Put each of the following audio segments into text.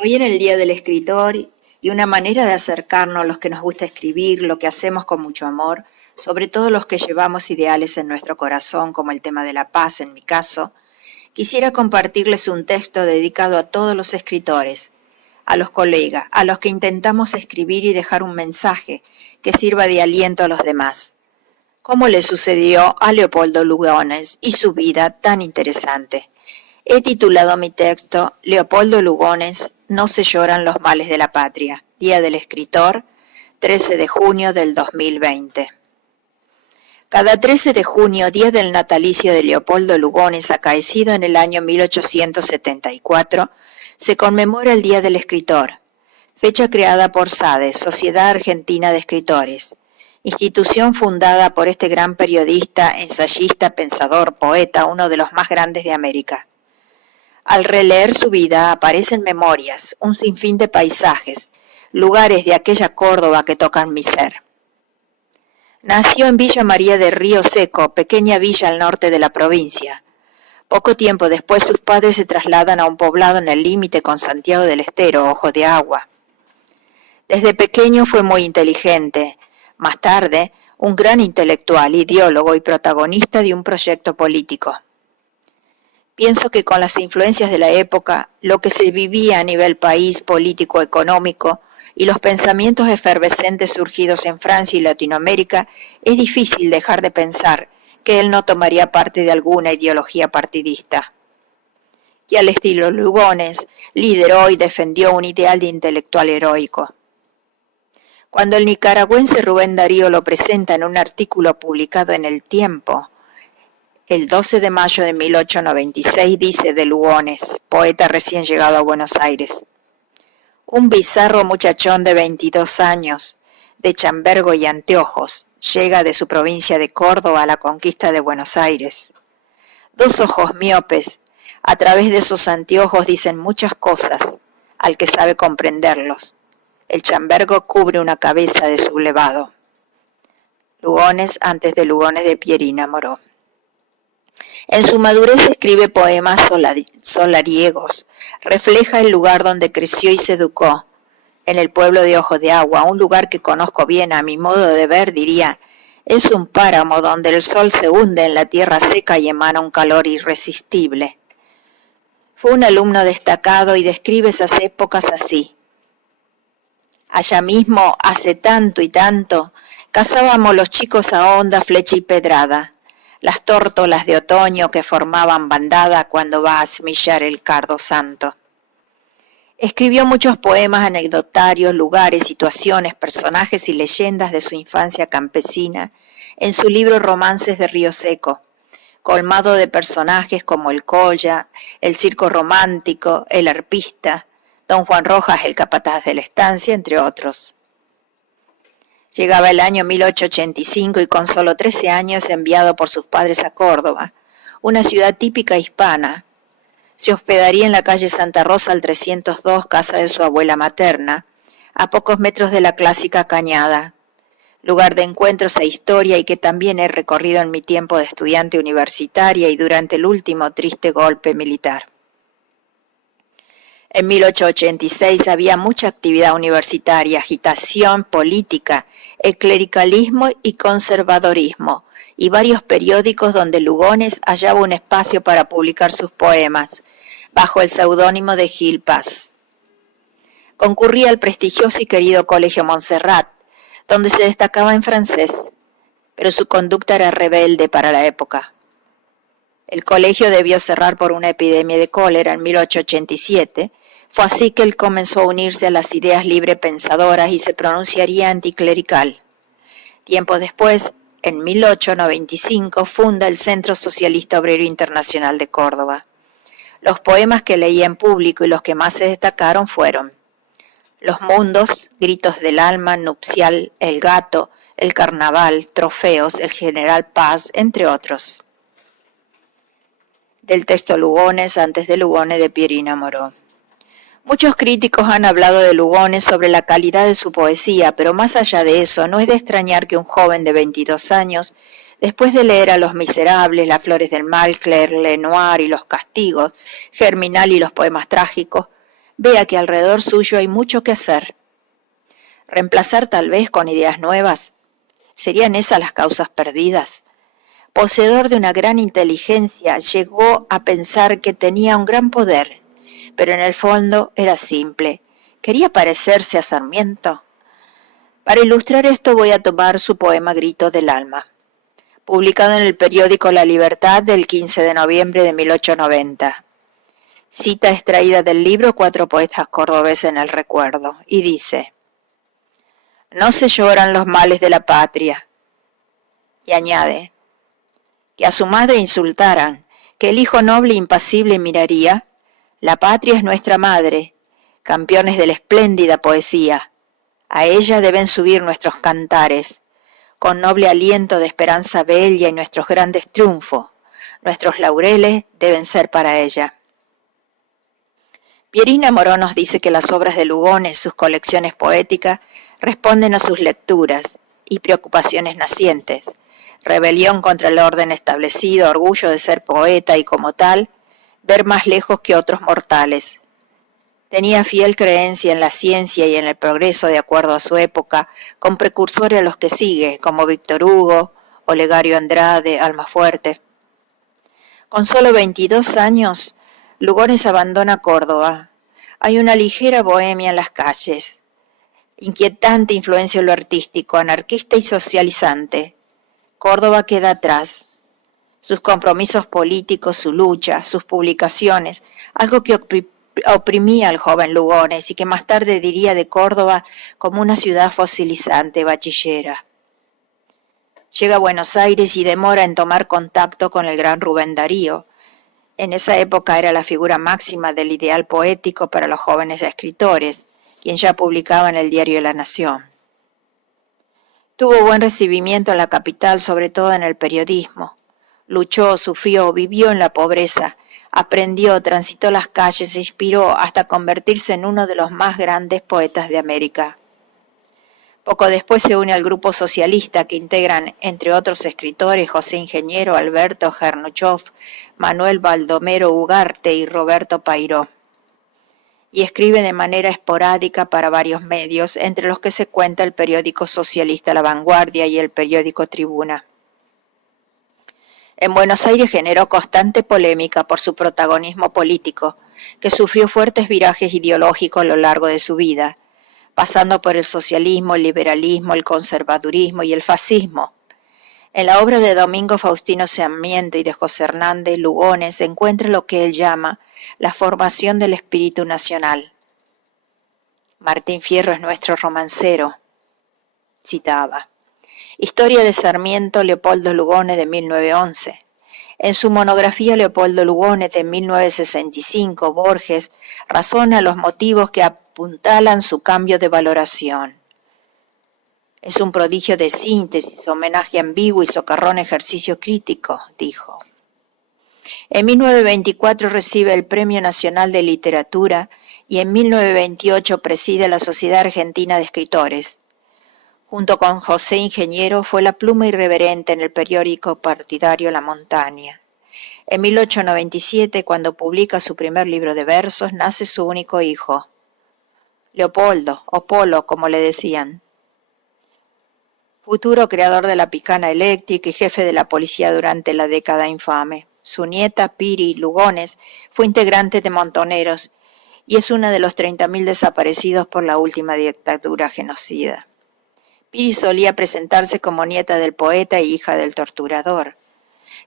Hoy en el Día del Escritor y una manera de acercarnos a los que nos gusta escribir, lo que hacemos con mucho amor, sobre todo los que llevamos ideales en nuestro corazón, como el tema de la paz en mi caso, quisiera compartirles un texto dedicado a todos los escritores, a los colegas, a los que intentamos escribir y dejar un mensaje que sirva de aliento a los demás. ¿Cómo le sucedió a Leopoldo Lugones y su vida tan interesante? He titulado mi texto Leopoldo Lugones, no se lloran los males de la patria, Día del Escritor, 13 de junio del 2020. Cada 13 de junio, día del natalicio de Leopoldo Lugones, acaecido en el año 1874, se conmemora el Día del Escritor, fecha creada por SADE, Sociedad Argentina de Escritores, institución fundada por este gran periodista, ensayista, pensador, poeta, uno de los más grandes de América. Al releer su vida aparecen memorias, un sinfín de paisajes, lugares de aquella Córdoba que tocan mi ser. Nació en Villa María de Río Seco, pequeña villa al norte de la provincia. Poco tiempo después sus padres se trasladan a un poblado en el límite con Santiago del Estero, Ojo de Agua. Desde pequeño fue muy inteligente. Más tarde, un gran intelectual, ideólogo y protagonista de un proyecto político. Pienso que con las influencias de la época, lo que se vivía a nivel país, político, económico, y los pensamientos efervescentes surgidos en Francia y Latinoamérica, es difícil dejar de pensar que él no tomaría parte de alguna ideología partidista. Y al estilo Lugones, lideró y defendió un ideal de intelectual heroico. Cuando el nicaragüense Rubén Darío lo presenta en un artículo publicado en El Tiempo, el 12 de mayo de 1896 dice de Lugones, poeta recién llegado a Buenos Aires: un bizarro muchachón de 22 años, de chambergo y anteojos, llega de su provincia de Córdoba a la conquista de Buenos Aires. Dos ojos miopes, a través de esos anteojos dicen muchas cosas, al que sabe comprenderlos. El chambergo cubre una cabeza de sublevado. Lugones antes de Lugones de Pierina Moró. En su madurez escribe poemas solariegos, refleja el lugar donde creció y se educó, en el pueblo de Ojo de Agua, un lugar que conozco bien, a mi modo de ver, diría, es un páramo donde el sol se hunde en la tierra seca y emana un calor irresistible. Fue un alumno destacado y describe esas épocas así. Allá mismo, hace tanto y tanto, cazábamos los chicos a honda, flecha y pedrada, las tórtolas de otoño que formaban bandada cuando va a semillar el cardo santo. Escribió muchos poemas anecdotarios, lugares, situaciones, personajes y leyendas de su infancia campesina en su libro Romances de Río Seco, colmado de personajes como el Colla, el circo romántico, el arpista, don Juan Rojas, el capataz de la estancia, entre otros. Llegaba el año 1885 y con solo 13 años enviado por sus padres a Córdoba, una ciudad típica hispana. Se hospedaría en la calle Santa Rosa al 302, casa de su abuela materna, a pocos metros de la clásica Cañada, lugar de encuentros e historia y que también he recorrido en mi tiempo de estudiante universitaria y durante el último triste golpe militar. En 1886 había mucha actividad universitaria, agitación política, el clericalismo y conservadorismo, y varios periódicos donde Lugones hallaba un espacio para publicar sus poemas, bajo el seudónimo de Gil Paz. Concurría al prestigioso y querido Colegio Montserrat, donde se destacaba en francés, pero su conducta era rebelde para la época. El colegio debió cerrar por una epidemia de cólera en 1887. Fue así que él comenzó a unirse a las ideas librepensadoras y se pronunciaría anticlerical. Tiempo después, en 1895, funda el Centro Socialista Obrero Internacional de Córdoba. Los poemas que leía en público y los que más se destacaron fueron Los Mundos, Gritos del Alma, Nupcial, El Gato, El Carnaval, Trofeos, El General Paz, entre otros. Del texto Lugones antes de Lugones de Pierina Moró. Muchos críticos han hablado de Lugones sobre la calidad de su poesía, pero más allá de eso, no es de extrañar que un joven de 22 años, después de leer a Los Miserables, Las Flores del Mal, Claire Lenoir y Los Castigos, Germinal y los poemas trágicos, vea que alrededor suyo hay mucho que hacer. Reemplazar tal vez con ideas nuevas. ¿Serían esas las causas perdidas? Poseedor de una gran inteligencia, llegó a pensar que tenía un gran poder, pero en el fondo era simple. ¿Quería parecerse a Sarmiento? Para ilustrar esto voy a tomar su poema Gritos del Alma, publicado en el periódico La Libertad del 15 de noviembre de 1890. Cita extraída del libro Cuatro poetas cordobeses en el recuerdo, y dice: no se lloran los males de la patria. Y añade, que a su madre insultaran, que el hijo noble e impasible miraría, la patria es nuestra madre, campeones de la espléndida poesía, a ella deben subir nuestros cantares, con noble aliento de esperanza bella y nuestros grandes triunfos, nuestros laureles deben ser para ella. Pierina Moró nos dice que las obras de Lugones, sus colecciones poéticas, responden a sus lecturas y preocupaciones nacientes, rebelión contra el orden establecido, orgullo de ser poeta y como tal, ver más lejos que otros mortales. Tenía fiel creencia en la ciencia y en el progreso de acuerdo a su época, con precursores a los que sigue, como Víctor Hugo, Olegario Andrade, Almafuerte. Con solo 22 años, Lugones abandona Córdoba. Hay una ligera bohemia en las calles, inquietante influencia en lo artístico, anarquista y socializante. Córdoba queda atrás. Sus compromisos políticos, su lucha, sus publicaciones, algo que oprimía al joven Lugones y que más tarde diría de Córdoba como una ciudad fosilizante, bachillera. Llega a Buenos Aires y demora en tomar contacto con el gran Rubén Darío. En esa época era la figura máxima del ideal poético para los jóvenes escritores, quien ya publicaba en el diario La Nación. Tuvo buen recibimiento en la capital, sobre todo en el periodismo. Luchó, sufrió, vivió en la pobreza, aprendió, transitó las calles, se inspiró hasta convertirse en uno de los más grandes poetas de América. Poco después se une al grupo socialista que integran, entre otros escritores, José Ingeniero, Alberto Chernyshov, Manuel Baldomero Ugarte y Roberto Pairó. Y escribe de manera esporádica para varios medios, entre los que se cuenta el periódico socialista La Vanguardia y el periódico Tribuna. En Buenos Aires generó constante polémica por su protagonismo político, que sufrió fuertes virajes ideológicos a lo largo de su vida, pasando por el socialismo, el liberalismo, el conservadurismo y el fascismo. En la obra de Domingo Faustino Sarmiento y de José Hernández Lugones se encuentra lo que él llama la formación del espíritu nacional. Martín Fierro es nuestro romancero, citaba. Historia de Sarmiento, Leopoldo Lugones, de 1911. En su monografía Leopoldo Lugones, de 1965, Borges razona los motivos que apuntalan su cambio de valoración. Es un prodigio de síntesis, homenaje ambiguo y socarrón ejercicio crítico, dijo. En 1924 recibe el Premio Nacional de Literatura y en 1928 preside la Sociedad Argentina de Escritores. Junto con José Ingeniero fue la pluma irreverente en el periódico partidario La Montaña. En 1897, cuando publica su primer libro de versos, nace su único hijo, Leopoldo, o Polo, como le decían. Futuro creador de la picana eléctrica y jefe de la policía durante la década infame. Su nieta, Piri Lugones, fue integrante de Montoneros y es una de los 30.000 desaparecidos por la última dictadura genocida. Piri solía presentarse como nieta del poeta y hija del torturador.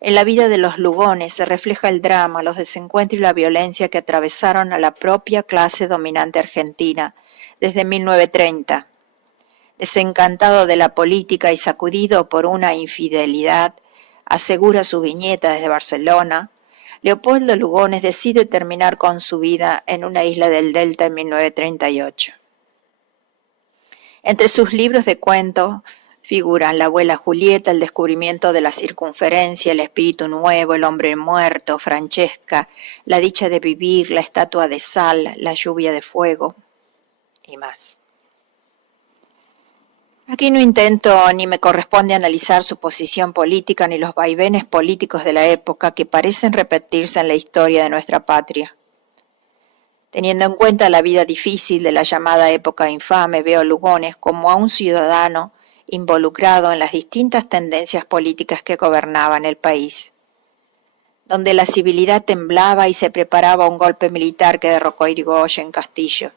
En la vida de los Lugones se refleja el drama, los desencuentros y la violencia que atravesaron a la propia clase dominante argentina desde 1930. Desencantado de la política y sacudido por una infidelidad, asegura su viñeta desde Barcelona, Leopoldo Lugones decide terminar con su vida en una isla del Delta en 1938. Entre sus libros de cuentos figuran La abuela Julieta, El descubrimiento de la circunferencia, El espíritu nuevo, El hombre muerto, Francesca, La dicha de vivir, La estatua de sal, La lluvia de fuego y más. Aquí no intento ni me corresponde analizar su posición política ni los vaivenes políticos de la época que parecen repetirse en la historia de nuestra patria. Teniendo en cuenta la vida difícil de la llamada época infame, veo a Lugones como a un ciudadano involucrado en las distintas tendencias políticas que gobernaban el país, donde la civilidad temblaba y se preparaba un golpe militar que derrocó a Irigoyen en Castillo.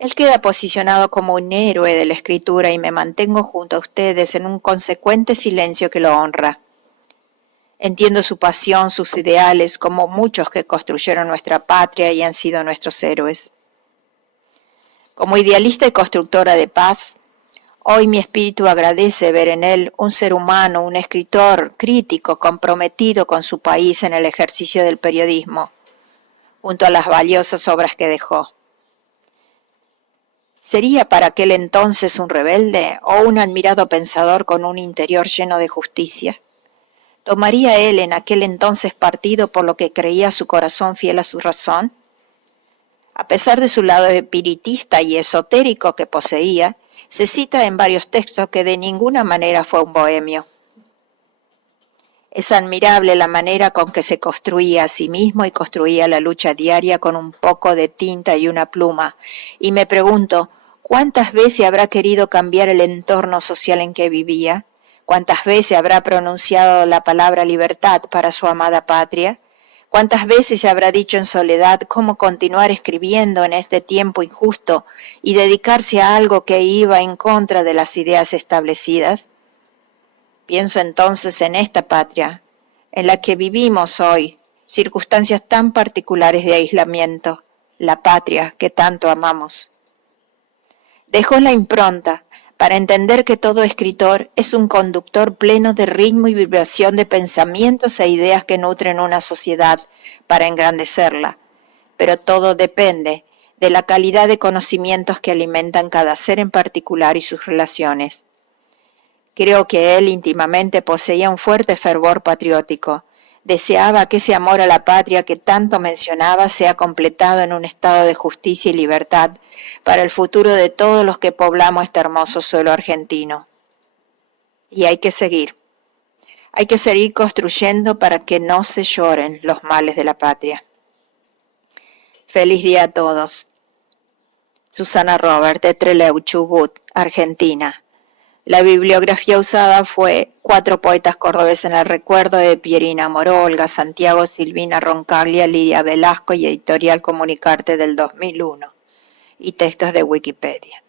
Él queda posicionado como un héroe de la escritura y me mantengo junto a ustedes en un consecuente silencio que lo honra. Entiendo su pasión, sus ideales, como muchos que construyeron nuestra patria y han sido nuestros héroes. Como idealista y constructora de paz, hoy mi espíritu agradece ver en él un ser humano, un escritor crítico, comprometido con su país en el ejercicio del periodismo, junto a las valiosas obras que dejó. ¿Sería para aquel entonces un rebelde o un admirado pensador con un interior lleno de justicia? ¿Tomaría él en aquel entonces partido por lo que creía su corazón fiel a su razón? A pesar de su lado espiritista y esotérico que poseía, se cita en varios textos que de ninguna manera fue un bohemio. Es admirable la manera con que se construía a sí mismo y construía la lucha diaria con un poco de tinta y una pluma, y me pregunto, ¿cuántas veces habrá querido cambiar el entorno social en que vivía? ¿Cuántas veces habrá pronunciado la palabra libertad para su amada patria? ¿Cuántas veces se habrá dicho en soledad cómo continuar escribiendo en este tiempo injusto y dedicarse a algo que iba en contra de las ideas establecidas? Pienso entonces en esta patria, en la que vivimos hoy, circunstancias tan particulares de aislamiento, la patria que tanto amamos. Dejó la impronta para entender que todo escritor es un conductor pleno de ritmo y vibración de pensamientos e ideas que nutren una sociedad para engrandecerla, pero todo depende de la calidad de conocimientos que alimentan cada ser en particular y sus relaciones. Creo que él íntimamente poseía un fuerte fervor patriótico. Deseaba que ese amor a la patria que tanto mencionaba sea completado en un estado de justicia y libertad para el futuro de todos los que poblamos este hermoso suelo argentino. Y hay que seguir construyendo para que no se lloren los males de la patria. Feliz día a todos. Susana Robert, de Trelew, Chubut, Argentina. La bibliografía usada fue 4 poetas cordobeses en el recuerdo de Pierina Moró, Olga Santiago, Silvina Roncaglia, Lidia Velasco y Editorial Comunicarte del 2001, y textos de Wikipedia.